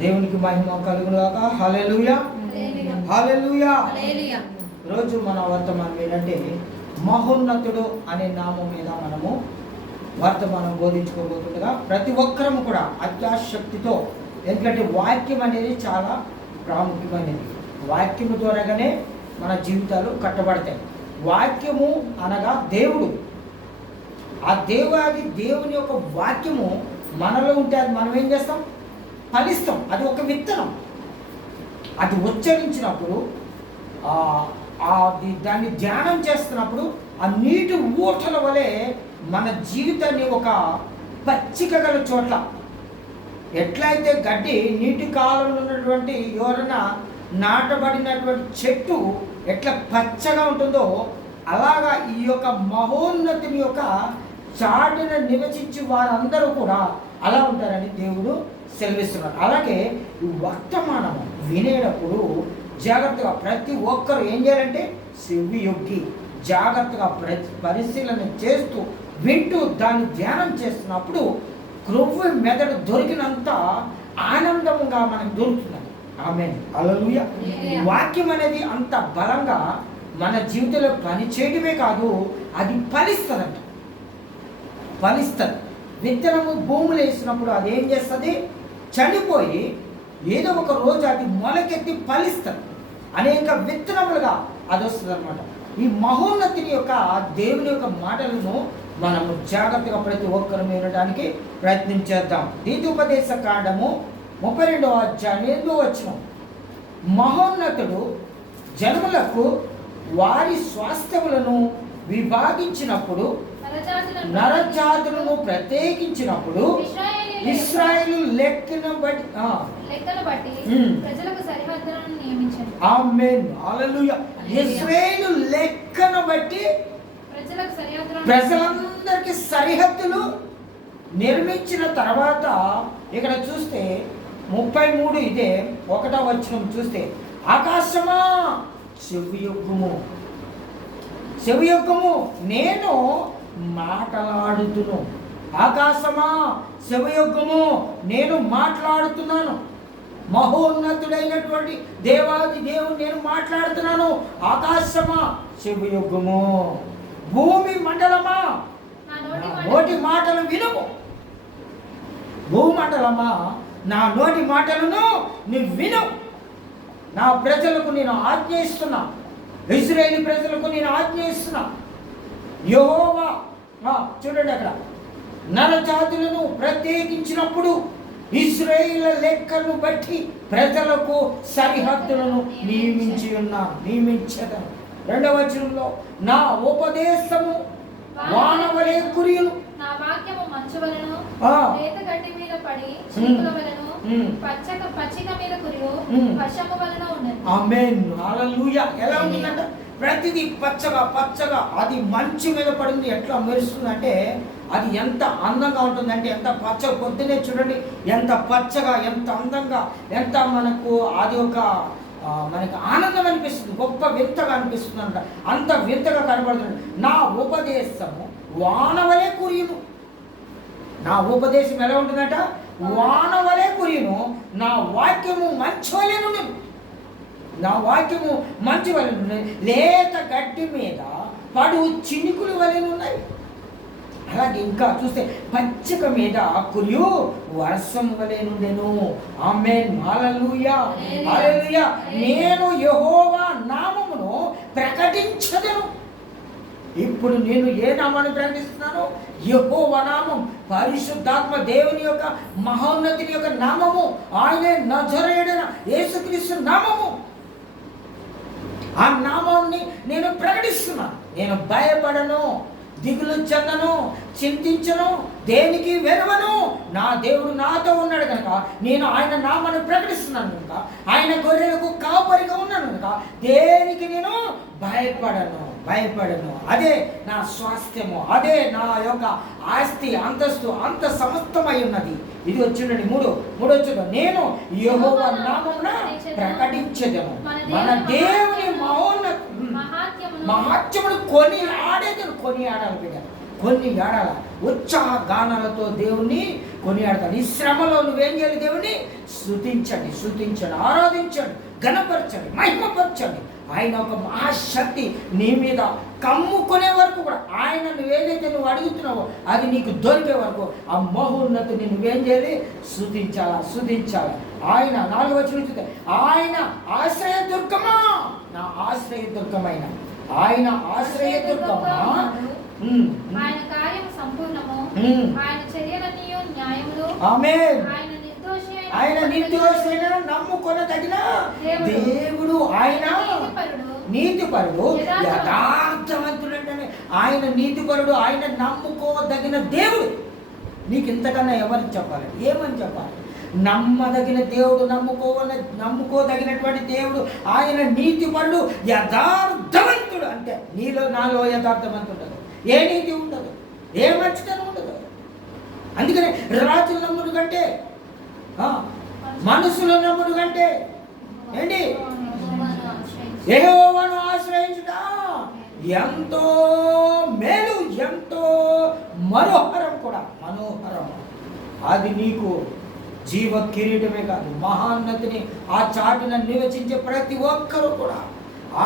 దేవునికి మహిమ కలుగుగాక హల్లెలూయా. హల్లెలూయా. హల్లెలూయా. రోజు మన వర్తమానం ఏంటంటే మహోన్నతుడు అనే నామం మీద మనము వర్తమానం బోధించుకోబోతుండగా ప్రతి ఒక్కరము కూడా అత్యాశక్తితో ఎందుకంటే వాక్యం అనేది చాలా ప్రాముఖ్యమైనది. వాక్యము ద్వారాగానే మన జీవితాలు కట్టబడతాయి. వాక్యము అనగా దేవుడు. ఆ దేవుడి దేవుని యొక్క వాక్యము మనలో ఉంటే అది మనం ఏం చేస్తాం? ఫలిస్తాం. అది ఒక విత్తనం. అది ఉచ్చరించినప్పుడు ఆ, దాన్ని ధ్యానం చేస్తున్నప్పుడు ఆ నీటి ఊటల వలె మన జీవితాన్ని ఒక పచ్చిక గల చోట్ల ఎట్లయితే గడ్డి నీటి కాలంలో ఉన్నటువంటి ఎవరైనా నాటబడినటువంటి చెట్టు ఎట్లా పచ్చగా ఉంటుందో అలాగా ఈ యొక్క మహోన్నతిని యొక్క చాటున నివసించి వారందరూ కూడా అలా ఉంటారని దేవుడు సెలవిస్తున్నాడు. అలాగే ఈ వర్తమానము వినేటప్పుడు జాగ్రత్తగా ప్రతి ఒక్కరు ఏం చేయాలంటే చెవి యొగ్గి జాగ్రత్తగా ప్ర- పరిశీలన చేస్తూ వింటూ దాన్ని ధ్యానం చేస్తున్నప్పుడు క్రొవ్వు మెదడు దొరికినంత ఆనందంగా మనకు దొరుకుతుంది ఆమె అలలుయ వాక్యం అనేది అంత బలంగా మన జీవితంలో పని చేయడమే కాదు అది ఫలిస్తుందంట. ఫలిస్తుంది. విత్తనము భూములు వేసినప్పుడు అది ఏం చేస్తుంది? చనిపోయి ఏదో ఒక రోజు అది మొలకెత్తి ఫలిస్తుంది అనేక విత్తనములుగా అది వస్తుంది అనమాట ఈ మహోన్నతిని యొక్క దేవుని యొక్క మాటలను మనము జాగ్రత్తగా ప్రతి ఒక్కరు వినడానికి ప్రయత్నం చేద్దాం. దీతోపదేశ కాండము ముప్పై రెండవ అధ్యాయం ఎందుకు వచ్చిన మహోన్నతుడు జనములకు వారి స్వాస్థ్యములను విభాగించినప్పుడు నరజాతులను ప్రత్యేకించినప్పుడు ఇస్రాయేలు లెక్కను బట్టి లెక్కను బట్టి. ప్రజలకు సరిహద్దులను నియమించండి. ఆమేన్. హల్లెలూయా. ఇస్రాయేలు లెక్కను బట్టి ప్రజలకు సరిహద్దులను ప్రజలందరికీ సరిహద్దులు నిర్మించిన తర్వాత ఇక్కడ చూస్తే ముప్పై మూడు ఇదే ఒకటో వచనం చూస్తే ఆకాశమా చెవి యొక్కము. చెవి యొక్కము. నేను మాటలాడుతును. ఆకాశమా శివయుగము నేను మాట్లాడుతున్నాను. మహోన్నతుడైనటువంటి దేవాది దేవుడు నేను మాట్లాడుతున్నాను. ఆకాశమా శివయుగము. భూమి మండలమా? నోటి మాట నోటి మాటలు వినుము. భూమండలమా నా నోటి మాటలను నువ్వు విను. నా ప్రజలకు నేను ఆజ్ఞయిస్తున్నా ఇజ్రాయేలీ ప్రజలకు నేను ఆజ్ఞయిస్తున్నా యెహోవా ఆ, చూడండి అక్కడ. నరజాతులను ప్రత్యేకించినప్పుడు ఇస్రాయేల్ లెక్కను బట్టి ప్రజలకు సరిహద్దులను నియమించి ఉన్నాను నియమించదను రెండవ వచనంలో నా ఉపదేశము వానవలే కురియును. నా వాక్యము మంచు వలెను ఆ. లేత గడ్డి మీద పడి చిలుకల వలెను. పచ్చక పచ్చిక మీద కురియు. వర్షము వలన ఉన్నది ఆమేన్. హల్లెలూయా. ఎలా ఉంటుందంట? ప్రతిదీ పచ్చగా పచ్చగా. అది మంచి మీద పడింది ఎట్లా మెరుస్తుందంటే అది ఎంత అందంగా ఉంటుందంటే ఎంత పచ్చ పొద్దునే చూడండి ఎంత పచ్చగా ఎంత అందంగా ఎంత మనకు అది ఒక మనకి ఆనందం అనిపిస్తుంది గొప్ప వింతగా అనిపిస్తుంది అంట అంత వింతగా కనబడుతుంది. నా ఉపదేశము వానవలే కురియును. నా ఉపదేశం ఎలా ఉంటుందంట? వానవలే కురియును. నా వాక్యము మంచి వలె నా వాక్యము మంచి వలె ఉన్నాయి లేత గడ్డి మీద పడు చినుకులు వలె ఉన్నాయి అలాగే ఇంకా చూస్తే పచ్చిక మీద కురియు వర్షం వలె నుండెను. హల్లెలూయా. హల్లెలూయా. నేను యెహోవా నామమును ప్రకటించదను. ఇప్పుడు నేను ఏ నామాన్ని ప్రకటిస్తున్నాను? యెహోవా నామం. పరిశుద్ధాత్మ దేవుని యొక్క మహోన్నతిని యొక్క నామము. ఆయనే నజరేయుడైన యేసుక్రీస్తు నామము. ఆ నామాన్ని నేను ప్రకటిస్తున్నాను నేను భయపడను దిగులు చెందను చింతించను దేనికి వెరవను. నా దేవుడు నాతో ఉన్నాడు కనుక నేను ఆయన నామను ప్రకటిస్తున్నాను కనుక ఆయన గొర్రెలకు కాపరిగా ఉన్నాను కనుక దేనికి నేను భయపడను. భయపడను. అదే నా స్వాస్థ్యము అదే నా యొక్క ఆస్తి అంతస్తు అంత సమస్తమై ఉన్నది. ఇది వచ్చిండండి మూడు మూడు వచ్చింది నేను యెహోవా నామమున ప్రకటించదను. మన దేవుని మహోన్నత మహాత్యమును కొని ఆడేది కొని ఆడాలి బిడ్డ. కొన్ని ఆడాల? ఉత్సాహ గానాలతో దేవుణ్ణి కొనియాడతాను ఈ శ్రమలో నువ్వేం చేయాలి దేవుని స్థుతించండి స్థుతించండి ఆరాధించండి. గణపరచండి మహిమపరచండి. ఆయన ఒక మహాశక్తి. నీ మీద కమ్ముకునే వరకు కూడా ఆయన నువ్వేదైతే నువ్వు అడుగుతున్నావో అది నీకు దొరికే వరకు ఆ మహోన్నతిని నువ్వేం చేయాలి? స్థుతించాలా స్థుతించాలా ఆయన నాలుగు వచ్చిన ఆయన ఆశ్రయ దుర్గమా? నా ఆశ్రయ దుర్గమైన. ఆయన ఆశ్రయ దుర్గమా? ఉమ్, ఆయన కార్యం సంపూర్ణము. ఆయన చర్యలన్నీ న్యాయములు. ఆమేన్. ఆయన ఆయన నిర్దోషైన నమ్ముకొన తగిన దేవుడు. ఆయన. నీతిపరుడు. యథార్థవంతుడు. అంటే ఆయన నీతిపరుడు ఆయన నమ్ముకోదగిన దేవుడు. నీకు ఇంతకన్నా ఎవరికి చెప్పాలి? ఏమని చెప్పాలి? నమ్మదగిన దేవుడు నమ్ముకోవన నమ్ముకోదగినటువంటి దేవుడు ఆయన నీతిపరుడు యథార్థవంతుడు. అంటే నీలో నాలో యథార్థవంతుడు ఏ నీతి ఉండదు? ఏ మంచితనం ఉండదు అందుకనే రాజుల నమ్ముడు కంటే ఆ, మనుషుల నమ్ముడు కంటే ఏంటి? యెహోవాను ఆశ్రయించుట. ఎంతో మేలు ఎంతో మనోహరం కూడా మనోహరం. అది నీకు జీవ కిరీటమే కాదు మహాన్నతిని ఆ చాటున నివసించే ప్రతి ఒక్కరు కూడా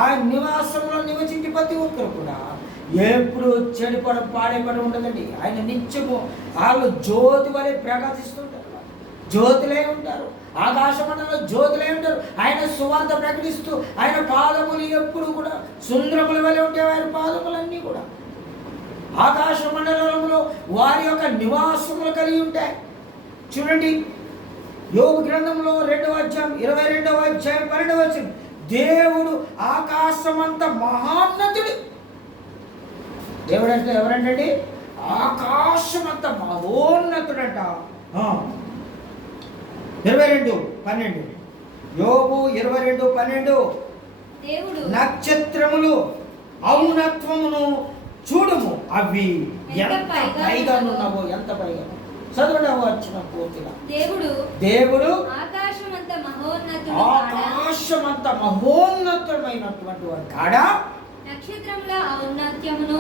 ఆ నివాసంలో నివసించే ప్రతి ఒక్కరు కూడా ఎప్పుడు చెడిపడం పాడేపడం ఉండదండి. ఆయన నిత్యము వాళ్ళు జ్యోతి వలె ప్రకాశిస్తుంటారు. జ్యోతులే ఉంటారు. ఆకాశమండలంలో జ్యోతులే ఉంటారు. ఆయన సువార్త ప్రకటిస్తూ ఆయన పాదములు ఎప్పుడు కూడా సుందరముల వలె ఉంటాయి ఆయన పాదములన్నీ కూడా ఆకాశ మండలంలో వారి యొక్క నివాసములు కలిగి ఉంటాయి. చూడండి యోగ గ్రంథంలో రెండవ అధ్యాయం ఇరవై రెండవ అధ్యాయం పన్నెండవ అధ్యాయం దేవుడు ఆకాశమంత మహాన్నతుడు. దేవుడు అంటే ఎవరంటే ఆకాశమంత మహోన్నతుడంట. ఆ. ఇరవై రెండు పన్నెండు. యోగు ఇరవై రెండు పన్నెండు. దేవుడు. నక్షత్రములు ఔన్నత్వమును చూడుము. అవి ఎంత పైగా ఉన్నవో. ఎంత పైగా. చదవడం వచ్చిన పూర్తిగా? దేవుడు దేవుడు ఆకాశమంత మహోన్నతుడు ఆకాశమంత మహోన్నతమైనటువంటి వాడు కాడ? నక్షత్రముల ఔన్నత్యమును.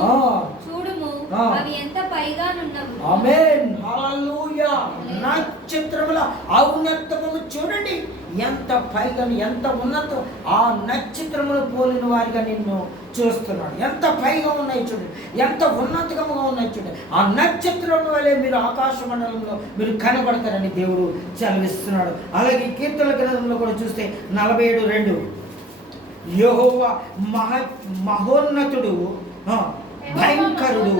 చూడుము. అవి ఎంత పైగానున్నవు? ఆమేన్. హల్లెలూయా. నక్షత్రముల ఔన్నతము చూడండి. ఎంత పైగా ఎంత ఉన్నతం ఆ నక్షత్రములు పోలిన వారిగా నిన్ను చూస్తున్నాడు. ఎంత పైగా ఉన్నాయి చూడండి. ఎంత ఉన్నతముగా ఉన్నాయి చూడండి. ఆ నక్షత్రం వలె మీరు ఆకాశ మండలంలో మీరు కనబడతారని దేవుడు చదివిస్తున్నాడు. అలాగే కీర్తన గ్రంథంలో కూడా చూస్తే నలభై ఏడు రెండు. యెహోవా మహ మహోన్నతుడు ఆ, భయంకరుడు.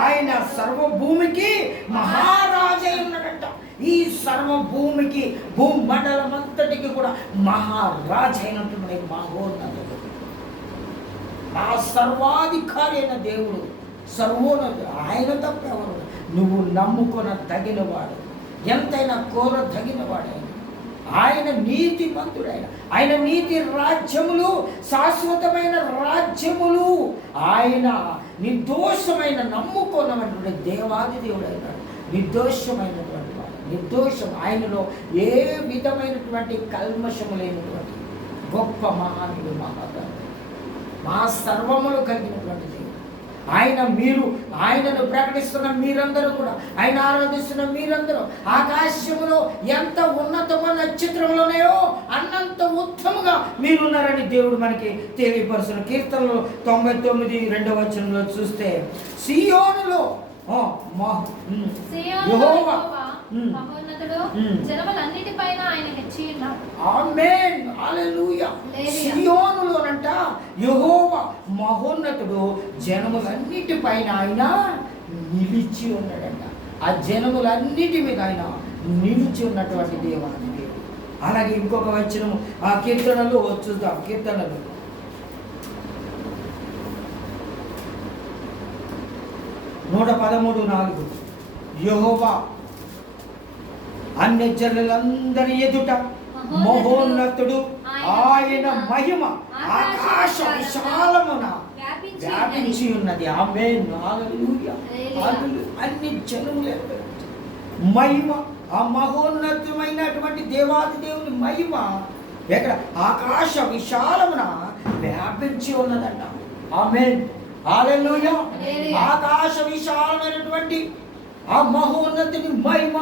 ఆయన సర్వభూమికి మహారాజై ఉన్నాడంట ఈ సర్వభూమికి భూమండలం అంతటికి కూడా మహారాజు అయినటువంటి మహోన్నతుడు. నా సర్వాధికారి అయిన దేవుడు సర్వోన్నతుడు ఆయన తప్ప ఎవరు నువ్వు నమ్ముకొన తగినవాడు ఎంతైనా కోర తగినవాడు ఆయన నీతి మంతుడైన ఆయన నీతి రాజ్యములు శాశ్వతమైన రాజ్యములు ఆయన నిర్దోషమైన నమ్ముకున్నటువంటి దేవాది దేవుడు నిర్దోషమైనటువంటి వాడు. నిర్దోషం ఆయనలో ఏ విధమైనటువంటి కల్మషము లేనటువంటి గొప్ప మహానుడు మహాగాడు మా సర్వములు కలిగిన ఆయన మీరు ఆయనను ప్రకటిస్తున్న మీరందరూ కూడా ఆయన ఆరాధిస్తున్న మీరందరూ ఆకాశములో ఎంత ఉన్నతమైన నక్షత్రంలోనేయో అన్నంత ఉత్తముగా మీరున్నారని దేవుడు మనకి తెలియపరుస్తున్న కీర్తనలో తొంభై తొమ్మిది రెండవ వచనంలో చూస్తే సియోనులో జనములన్నిటిపైన ఆయన హెచ్చి ఉన్నాడు. ఆమేన్. హల్లెలూయా. హల్లెలూయా. సియోనులోనంట యెహోవా మహోన్నతుడు జనములన్నిటిపైన ఆయన నిలిచి ఉన్నాడంట. ఆ జనములన్నిటి మీద ఆయన నిలిచి ఉన్నటువంటి దేవుడు. అలాగే ఇంకొక వచనం ఆ కీర్తనలు చూద్దాం కీర్తనలు. నూట పదమూడు నాలుగు. యెహోవా అన్ని జనులందరి ఎదుట మహోన్నతుడు ఆయన మహిమ ఆకాశ విశాలమున వ్యాపించి ఉన్నది. ఆమె. అన్ని జనములు మహిమ ఆ మహోన్నతమైనటువంటి దేవాది దేవుని మహిమ ఎక్కడ? ఆకాశ విశాలమున వ్యాపించి ఉన్నదంట. ఆమె. ఆకాశ విశాలమైనటువంటి ఆ మహోన్నతిని మహిమ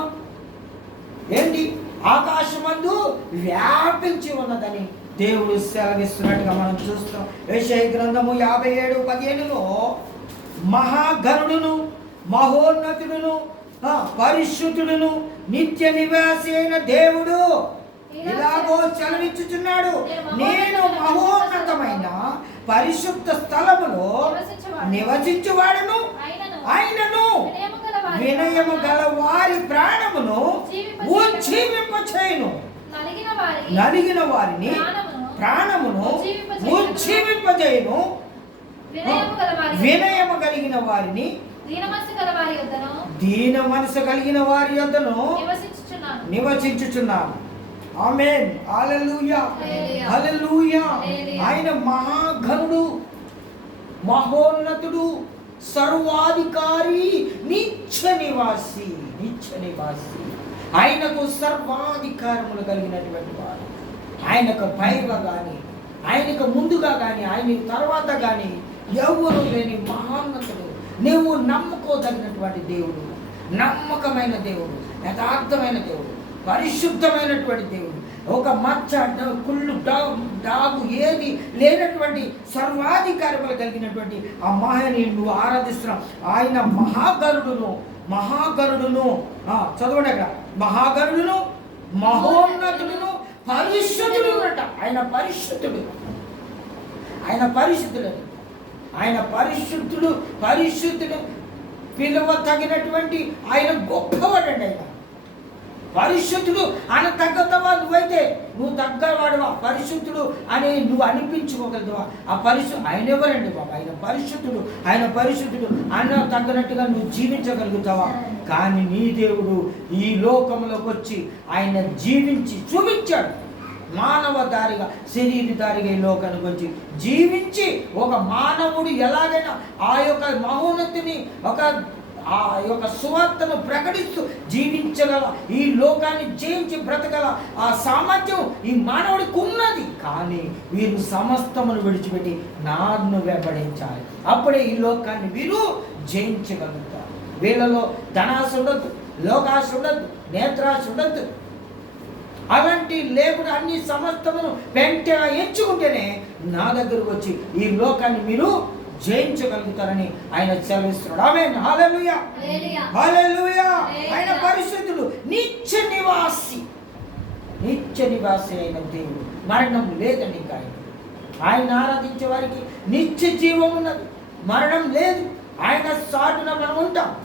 ఏంటి? ఆకాశమందు వ్యాపించి ఉన్నదని దేవుడు సెలవిస్తున్నట్టుగా మనం చూస్తాం. విషయ గ్రంథము యాభై ఏడు పదిహేనులో మహాగరుడును మహోన్నతుడును పరిశుద్ధుడును నిత్య నివాసి అయిన దేవుడు ఇలాగో సెలవిచ్చుచున్నాడు నేను మహోన్నతమైన పరిశుద్ధ స్థలములో నివసించువాడును. ఆయనను వినయము గల వారి ప్రాణమును ఉజ్జీవింప చేయను నలిగిన వారి నలిగిన వారిని ప్రాణమును ఉజ్జీవింపజేయును వినయము కలిగిన వారిని దీన మనసు కలిగిన వారి యొద్దను నివసించుచున్నాను. నివసించుచున్నాను. ఆమేన్. హల్లెలూయా. హల్లెలూయా. ఆయన మహాఘనుడు మహోన్నతుడు సర్వాధికారి నిత్య నివాసి నిత్య నివాసి ఆయనకు సర్వాధికారములు కలిగినటువంటి వాడు. ఆయనకు పైగా కానీ ఆయనకు ముందుగా కానీ ఆయన తర్వాత కానీ ఎవరు లేని మహోన్నతుడు. నువ్వు నమ్ముకోదగినటువంటి దేవుడు నమ్మకమైన దేవుడు యథార్థమైన దేవుడు. పరిశుద్ధమైనటువంటి దేవుడు. ఒక మచ్చ కుళ్ళు డా- డాగు ఏది లేనటువంటి సర్వాధికారములు కలిగినటువంటి ఆ మహనీయుడు నువ్వు ఆరాధిస్తున్నావు. ఆయన మహాగరుడును మహాగరుడును ఆ, చదవండి అక్కడ. మహాగరుడును మహోన్నతుడును పరిశుద్ధుడు అట ఆయన పరిశుద్ధుడు. ఆయన పరిశుద్ధుడు. ఆయన పరిశుద్ధుడు పరిశుద్ధుడు పిలువ తగినటువంటి ఆయన గొప్పవాడండి ఆయన. పరిశుద్ధుడు అని తగ్గతవా నువ్వైతే నువ్వు తగ్గవాడువా? పరిశుద్ధుడు అని నువ్వు అనిపించుకోగలదువా? ఆ పరిశు ఆయన ఎవరండి బాబా? ఆయన పరిశుద్ధుడు ఆయన పరిశుద్ధుడు. ఆయన తగ్గనట్టుగా నువ్వు జీవించగలుగుతావా? కానీ నీ దేవుడు ఈ లోకంలోకి వచ్చి ఆయన జీవించి చూపించాడు. మానవ దారిగా శరీర దారిగా ఈ లోకానికి వచ్చి జీవించి ఒక మానవుడు ఎలాగైనా ఆ యొక్క మహోన్నతిని ఒక ఆ యొక్క సువార్తను ప్రకటిస్తూ జీవించగల ఈ లోకాన్ని జయించి బ్రతగల ఆ సామర్థ్యం ఈ మానవుడికి ఉన్నది కానీ వీరు సమస్తమును విడిచిపెట్టి నాన్ను వెంబడించాలి. అప్పుడే ఈ లోకాన్ని వీరు జయించగలుగుతారు. వీళ్ళలో ధనాశ ఉండద్దు లోకాశ ఉండద్దు నేత్రాశ ఉండద్దు. అలాంటి లేకుండా అన్ని సమస్తమును వెంటనే ఎంచుకుంటేనే నా దగ్గరకు వచ్చి ఈ లోకాన్ని మీరు జయించగలుగుతారని ఆయన సెలవిస్తున్నాడు ఆమె హాలెలూయా. ఆయన పరిశుద్ధుడు నిత్య నివాసి. నిత్య నివాసి అయిన దేవుడు. మరణం లేదండి ఇంకా ఆయన. ఆయన ఆరాధించే వారికి నిత్య జీవం ఉన్నది. మరణం లేదు. ఆయన సాటున మనం ఉంటాం.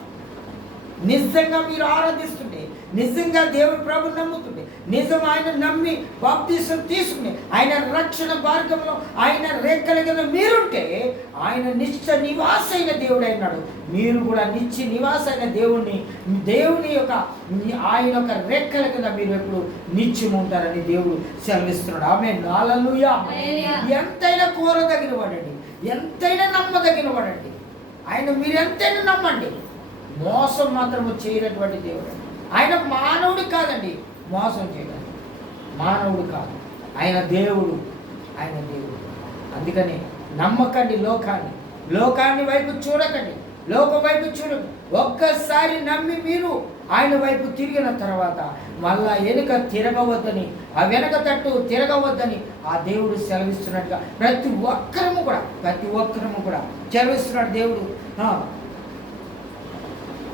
నిజంగా మీరు ఆరాధిస్తుంటే నిజంగా దేవుడి ప్రభు నమ్ముతుంటే నిజం ఆయన నమ్మి బాప్తీసం తీసుకుని ఆయన రక్షణ మార్గంలో ఆయన రేఖల కింద మీరుంటే ఆయన నిత్య నివాస అయిన దేవుడు అయినాడు. మీరు కూడా నిత్య నివాస అయిన దేవుణ్ణి దేవుని యొక్క ఆయన యొక్క రెక్కల కింద మీరు ఎప్పుడు నిత్యం ఉంటారని దేవుడు సెలవిస్తున్నాడు. ఆమె నాలలుయా. ఎంతైనా కోరదగిన వాడండి ఎంతైనా నమ్మదగిన వాడండి ఆయన మీరు ఎంతైనా నమ్మండి. మోసం మాత్రము చేయనటువంటి దేవుడు. ఆయన మానవుడు కాదండి. మోసం చేయడానికి. మానవుడు కాదు. ఆయన దేవుడు ఆయన దేవుడు. అందుకని నమ్మకండి లోకాన్ని. లోకాన్ని వైపు చూడకండి. లోకం వైపు చూడండి ఒక్కసారి నమ్మి మీరు ఆయన వైపు తిరిగిన తర్వాత మళ్ళా వెనుక తిరగవద్దని ఆ వెనక తట్టు తిరగవద్దని ఆ దేవుడు సెలవిస్తున్నట్టుగా ప్రతి ఒక్కరము కూడా ప్రతి ఒక్కరము కూడా సెలవిస్తున్నాడు దేవుడు.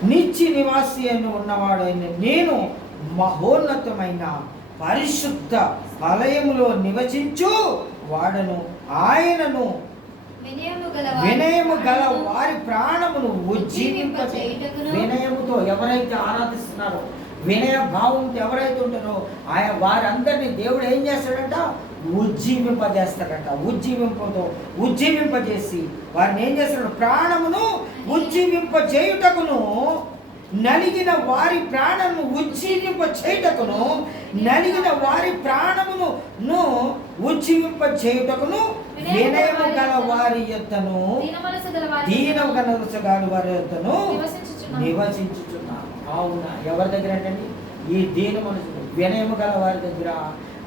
నిత్య నివాసి అని ఉన్నవాడైన నేను మహోన్నతమైన పరిశుద్ధ ఆలయములో నివసించు వాడను ఆయనను వినయము గల వారి ప్రాణమును ఉజ్జీవింప వినయముతో ఎవరైతే ఆరాధిస్తున్నారో వినయ భావంతో ఎవరైతే ఉంటారో ఆయా వారందరినీ దేవుడు ఏం చేస్తాడంట? ఉజ్జీవింపజేస్తాడంట. ఉజ్జీవింపతో ఉజ్జీవింపజేసి వారిని ఏం చేస్తాడు? ప్రాణమును ఉజ్జీవింపజేయుటకును నలిగిన వారి ప్రాణము ఉజ్జీవింప చేయుటకును నలిగిన వారి ప్రాణమును ఉజ్జీవింప చేయుటకును వినయము గల వారి యొద్దను వారి దీనము గల వారి యొద్దను నివసించుచున్నాను. అవునా? ఎవరి దగ్గర అంటండి ఈ దీన మనుషులు వినయము గల వారి దగ్గర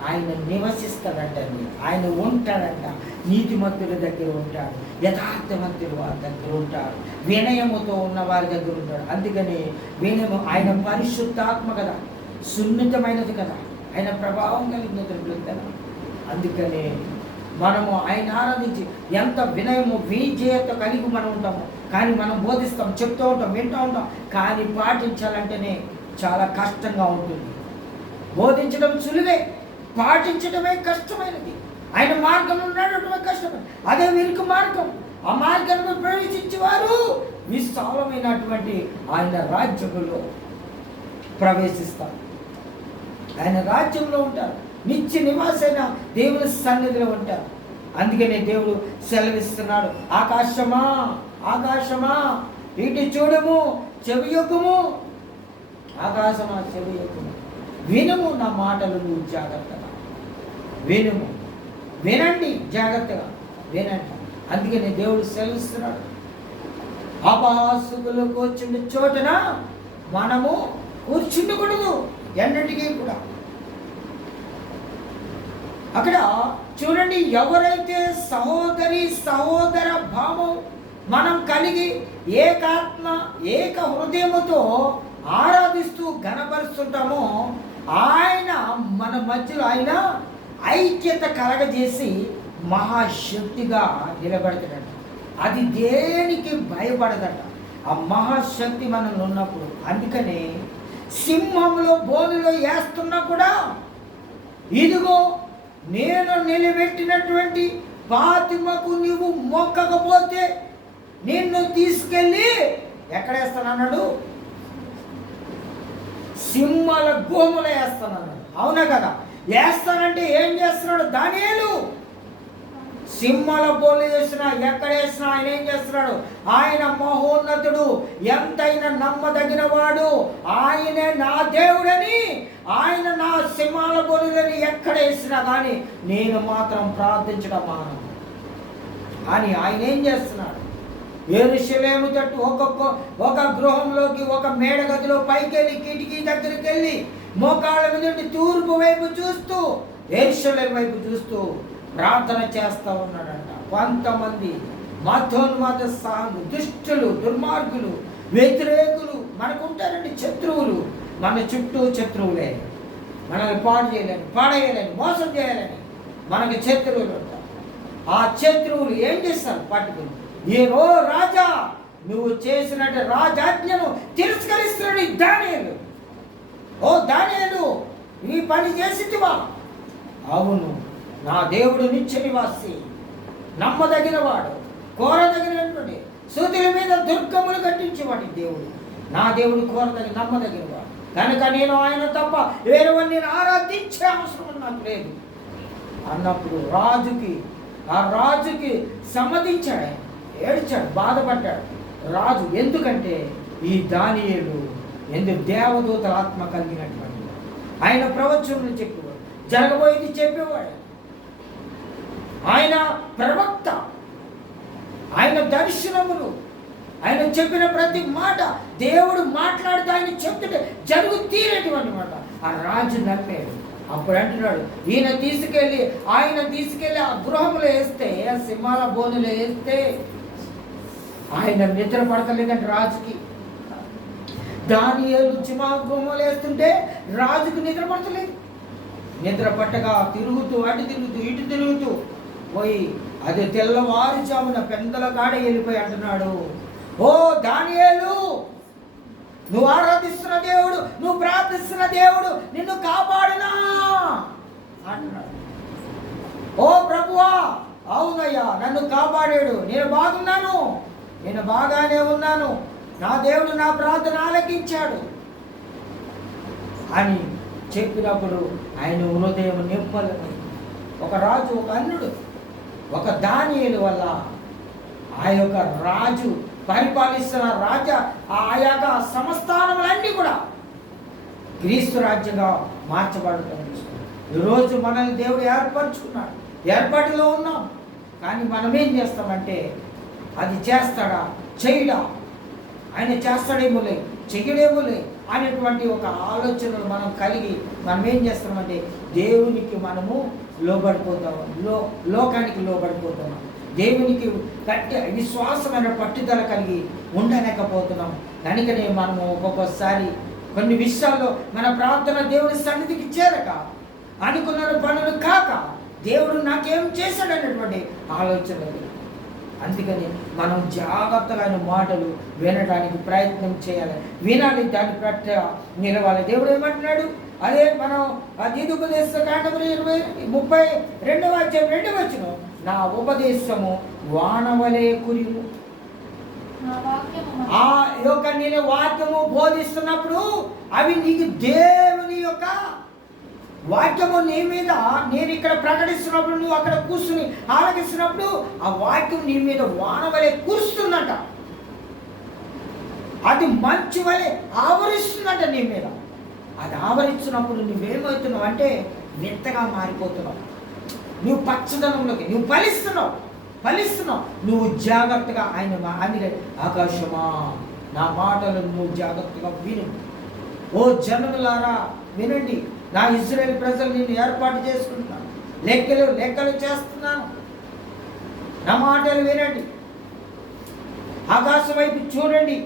ఆయన నివసిస్తాడంటండి ఆయన ఉంటాడంట. నీతిమంతుల దగ్గర ఉంటాడు. యథార్థవంతులు వారి దగ్గర ఉంటాడు వినయముతో ఉన్న వారి దగ్గర ఉంటాడు. అందుకని వినయము ఆయన పరిశుద్ధాత్మ కదా. సున్నితమైనది కదా. ఆయన ప్రభావం కలిగినది కదా. అందుకని మనము ఆయన ఆరాధించి ఎంత వినయము విజేత కలిగి మనం ఉంటాము కానీ మనం బోధిస్తాం చెప్తూ ఉంటాం వింటూ ఉంటాం కానీ పాటించాలంటేనే చాలా కష్టంగా ఉంటుంది. బోధించడం సులువే. పాటించడమే కష్టమైనది. ఆయన మార్గంలో నడవడమే కష్టమే అదే వీరికి మార్గం. ఆ మార్గంలో ప్రవేశించేవారు విశాలమైనటువంటి ఆయన రాజ్యములో ప్రవేశిస్తారు. ఆయన రాజ్యంలో ఉంటారు. నిత్య నివాసైన దేవుని సన్నిధిలో ఉంటారు. అందుకనే దేవుడు సెలవిస్తున్నాడు ఆకాశమా ఆకాశమా ఇటు చూడము చెవి యొక్కము. ఆకాశమా చెవి యొక్కము. వినము నా మాటలు నువ్వు జాగ్రత్త వినుము వినండి జాగ్రత్తగా. వినండి. అందుకని దేవుడు సెలవిస్తున్నాడు. అపహాసుకులు కూర్చున్న చోటన మనము కూర్చుండకూడదు ఎన్నటికీ కూడా. అక్కడ చూడండి ఎవరైతే సహోదరి సహోదర భావం మనం కలిగి ఏకాత్మ ఏక హృదయముతో ఆరాధిస్తూ గణపరుస్తుంటామో ఆయన మన మధ్యలో ఆయన ఐక్యత కలగజేసి మహాశక్తిగా నిలబడతాడట. అది దేనికి భయపడదట. ఆ మహాశక్తి మనలో ఉన్నప్పుడు అందుకనే సింహంలో బోనులో వేస్తున్నా కూడా ఇదిగో నేను నిలబెట్టినటువంటి పాతిమకు నువ్వు మొక్కకపోతే నిన్ను తీసుకెళ్ళి ఎక్కడేస్తానన్నాడు సింహాల గోములు వేస్తానన్నాడు. అవునా కదా? వేస్తానంటే ఏం చేస్తున్నాడు? దానియేలు. సింహాల బోలు చేసిన ఎక్కడ వేసినా ఆయన ఏం చేస్తున్నాడు? ఆయన మహోన్నతుడు ఎంతైనా నమ్మదగిన వాడు ఆయనే నా దేవుడని ఆయన నా సింహాల బోలులని ఎక్కడ వేసినా కానీ నేను మాత్రం ప్రార్థించడం మానను. అని ఆయన ఏం చేస్తున్నాడు? ఏరుశలేము తట్టు ఒక్కొక్క ఒక గృహంలోకి ఒక మేడ గదిలో పైకి వెళ్ళి కిటికీ దగ్గరికి వెళ్ళి మోకాళ్ళ మీద నుండి తూర్పు వైపు చూస్తూ ఏరుశలేం వైపు చూస్తూ ప్రార్థన చేస్తూ ఉన్నాడంట. కొంతమంది మతోన్మత సాగు దుష్టులు దుర్మార్గులు వ్యతిరేకులు మనకుంటారండి శత్రువులు. మన చుట్టూ శత్రువులే. మనల్ని పాడు చేయలేని పాడేయలేని మోసం చేయాలని మనకి శత్రువులు ఉంటారు. ఆ శత్రువులు ఏం చేస్తారు? పట్టుకుని ఏ రాజా నువ్వు చేసినట్టు రాజాజ్ఞను తిరస్కరిస్తున్నాడు ఈ ఓ దానియలు ఈ పని చేసిటివా అవును నా దేవుడు నిత్య నివాసి నమ్మదగిన వాడు కోరదగినటువంటి సూతుల మీద దుర్గములు కట్టించేవాడి దేవుడు. నా దేవుడు కోరదగిన నమ్మదగిన వాడు కనుక నేను ఆయన తప్ప వేరేవన్నీ నేను ఆరాధించే అవసరం నాకు లేదు. అన్నప్పుడు రాజుకి ఆ రాజుకి సమ్మతించాడు ఆయన. ఏడ్చాడు బాధపడ్డాడు. రాజు ఎందుకంటే ఈ దానియేలు ఎందుకు దేవదూతల ఆత్మ కలిగినటువంటి ఆయన ప్రవచనం చెప్పేవాడు. జరగబోయేది చెప్పేవాడు. ఆయన ప్రవక్త. ఆయన దర్శనములు. ఆయన చెప్పిన ప్రతి మాట దేవుడు మాట్లాడితే ఆయన చెప్తుంటే జరుగు తీరేటువంటి మాట. ఆ రాజు నమ్మేది అప్పుడు అంటున్నాడు ఈయన తీసుకెళ్ళి ఆయన తీసుకెళ్ళి ఆ గృహంలో వేస్తే ఆ సింహాల బోనులో వేస్తే ఆయన నిద్ర పడతలేదంటే రాజుకి. దాని రుచిమా రాజుకు వేస్తుంటే నిద్ర పడతలేదు. నిద్ర పట్టగా తిరుగుతూ అటు తిరుగుతూ ఇటు తిరుగుతూ పోయి అది తెల్లవారుచామున పెందల కాడ వెళ్ళిపోయి అంటున్నాడు ఓ దానియేలు నువ్వు ఆరాధిస్తున్న దేవుడు నువ్వు ప్రార్థిస్తున్న దేవుడు నిన్ను కాపాడునా? అంటున్నాడు. ఓ ప్రభువా అవునయ్యా నన్ను కాపాడాడు నేను బాగున్నాను నేను బాగానే ఉన్నాను నా దేవుడు నా ప్రార్థన ఆలకించాడు. అని చెప్పినప్పుడు ఆయన హృదయం నింపలమైంది ఒక రాజు ఒక అన్నుడు ఒక దానియేలు వల్ల ఆ యొక్క రాజు పరిపాలిస్తున్న రాజ ఆ యొక్క సంస్థానములన్నీ కూడా క్రీస్తు రాజ్యంగా మార్చబడుతుంది ఈరోజు మనల్ని దేవుడు ఏర్పరచుకున్నాడు. ఏర్పాటులో ఉన్నాం. కానీ మనం ఏం చేస్తామంటే అది చేస్తాడా? చేయడా? ఆయన చేస్తాడేమోలే చెయ్యడేమోలే అనేటువంటి ఒక ఆలోచనలు మనం కలిగి మనం ఏం చేస్తామంటే దేవునికి మనము లోబడిపోతాము లో లోకానికి లోబడిపోతున్నాం దేవునికి గట్టి విశ్వాసమైన పట్టుదల కలిగి ఉండలేకపోతున్నాం. కనుకనే మనము ఒక్కొక్కసారి కొన్ని విషయాల్లో మన ప్రార్థన దేవుని సన్నిధికి చేరక అనుకున్న పనులు కాక దేవుడు నాకేం చేశాడు అనేటువంటి అందుకని మనం జాగ్రత్తగా ఆయన మాటలు వినడానికి ప్రయత్నం చేయాలి. వినాలి దాని పట్ల నిలవాలి. దేవుడు ఏమంటున్నాడు? అదే మనం ఆ ఉపదేశ కాండములు ఇరవై ముప్పై రెండవ అధ్యాయం రెండు వచ్చిన నా ఉపదేశము వానవలే కురిము ఆ యొక్క నేను వాక్యము బోధిస్తున్నప్పుడు అవి నీకు దేవుని యొక్క వాక్యము నీ మీద నేను ఇక్కడ ప్రకటిస్తున్నప్పుడు నువ్వు అక్కడ కూర్చుని ఆలకిస్తున్నప్పుడు ఆ వాక్యం నీ మీద వాన వలె కురుస్తుందంట. అది మంచు వలె ఆవరిస్తుందంట నీ మీద. అది ఆవరించినప్పుడు నువ్వేమవుతున్నావు అంటే విత్తగా మారిపోతున్నావు. నువ్వు పచ్చదనంలోకి నువ్వు ఫలిస్తున్నావు ఫలిస్తున్నావు. నువ్వు జాగ్రత్తగా ఆయన అందుకే ఆకాశమా నా మాటలు నువ్వు జాగ్రత్తగా విను. ఓ జనములారా వినండి. నా ఇజ్రాయెల్ ప్రజలు నేను ఏర్పాటు చేసుకుంటున్నాను. లెక్కలు లెక్కలు చేస్తున్నాను. నా మాటలు వినండి. ఆకాశం వైపు చూడండి.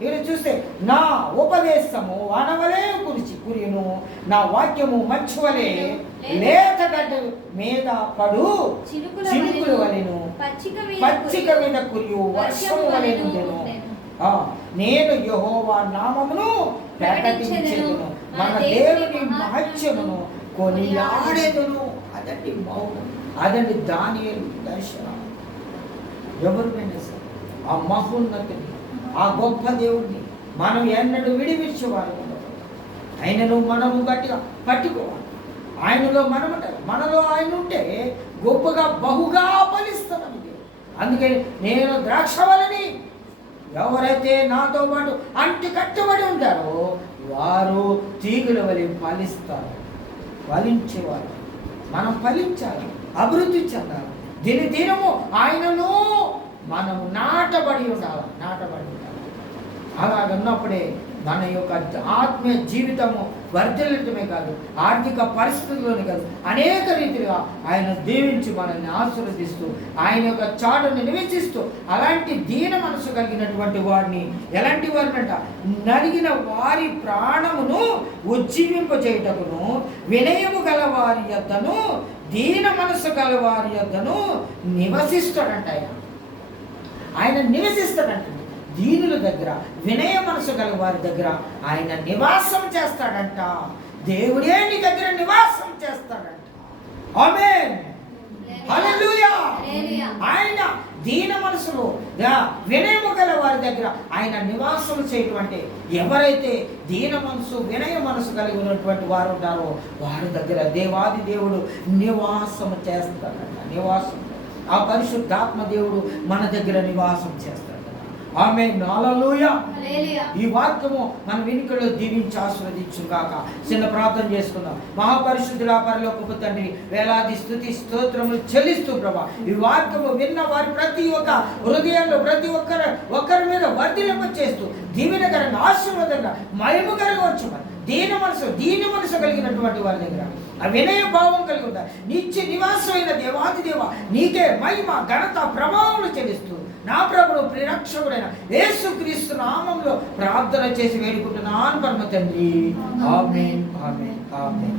మీరు చూస్తే నా ఉపదేశము వనవలే కురిచి కురియును. నా వాక్యము మంచు వలె లేత గడ్డ మీద పడు. చినుకుల వలెను పచ్చిక మీద కురియు, వర్షము వర్షము వలె వలెను నేను యెహోవా నామమును ప్రకటించెదను. మన దేవుని మహత్యమును కొనియాడెదను. అదండి మౌనం. అదండి దానియేలు దర్శనం. ఎవరినైనా సరే ఆ మహోన్నతిని ఆ గొప్ప దేవుడిని మనం ఎన్నడూ విడివిడిచేవారు ఆయనను మనము గట్టిగా పట్టుకోవాలి. ఆయనలో మనం మనలో ఆయన ఉంటే గొప్పగా బహుగా ఫలిస్తున్నాం అందుకని నేను ద్రాక్షవలని ఎవరైతే నాతో పాటు అంటి కట్టబడి ఉంటారో వారు తీగుల వలె ఫలిస్తారు. ఫలించేవారు. మనం ఫలించాలి. అభివృద్ధి చెందాలి. దిని దినము ఆయనను మనం నాటబడి ఉండాలి. నాటబడి ఉండాలి. అలాగన్నప్పుడే మన యొక్క ఆత్మీయ జీవితము వర్ధిల్లటమే కాదు ఆర్థిక పరిస్థితుల్లోనే కాదు అనేక రీతిగా ఆయన దీవించి మనల్ని ఆశీర్వదిస్తూ ఆయన యొక్క చాటును నివసిస్తూ అలాంటి దీన మనసు కలిగినటువంటి వారిని ఎలాంటి వారినంట? నలిగిన వారి ప్రాణమును ఉజ్జీవింపజేయుటకును వినయము గల వారి యొద్దను దీన మనసు గల వారి యొద్దను నివసిస్తాడంట ఆయన. ఆయన నివసిస్తాడంట. దీనుల దగ్గర వినయ మనసు గల వారి దగ్గర ఆయన నివాసం చేస్తాడంట. దేవుడే నీ దగ్గర నివాసం చేస్తాడంట. ఆమేన్. ఆయన దీన మనసులో వినయము గల వారి దగ్గర ఆయన నివాసం చేయటం అంటే ఎవరైతే దీన మనసు వినయ మనసు కలిగి ఉన్నటువంటి వారు ఉంటారో వారి దగ్గర దేవాది దేవుడు నివాసం చేస్తాడంట. నివాసం ఆ పరిశుద్ధాత్మ దేవుడు మన దగ్గర నివాసం చేస్తాడు. ఆమె నాలలోయ. ఈ వాక్యము మన వెనుకలో దీవించి ఆస్వాదించు కాక చిన్న ప్రార్థన చేసుకుందాం. మహాపరిశుద్ధుల పరలోకపు తండ్రి వేలాది స్థుతి స్తోత్రములు చెల్లిస్తూ ప్రభా ఈ వాక్యము విన్న వారి ప్రతి ఒక్క హృదయంలో ప్రతి ఒక్కరు ఒక్కరి మీద వర్ధిలింప చేస్తూ దీవెనకరంగా ఆశీర్వాదంగా మహిమకరంగా వచ్చమని దీన మనసు దీన మనసు కలిగినటువంటి వారి దగ్గర. ఆ వినయ భావం కలిగి ఉంటారు నిత్య నివాసమైన దేవాది దేవ నీకే మహిమ ఘనత ప్రభావం చెల్లిస్తూ నా ప్రభుడు ప్రిరక్షకుడైన యేసుక్రీస్తు నామంలో ప్రార్థన చేసి వేడుకుంటున్నాను పరమ తండ్రి ఆమె ఆమె ఆమె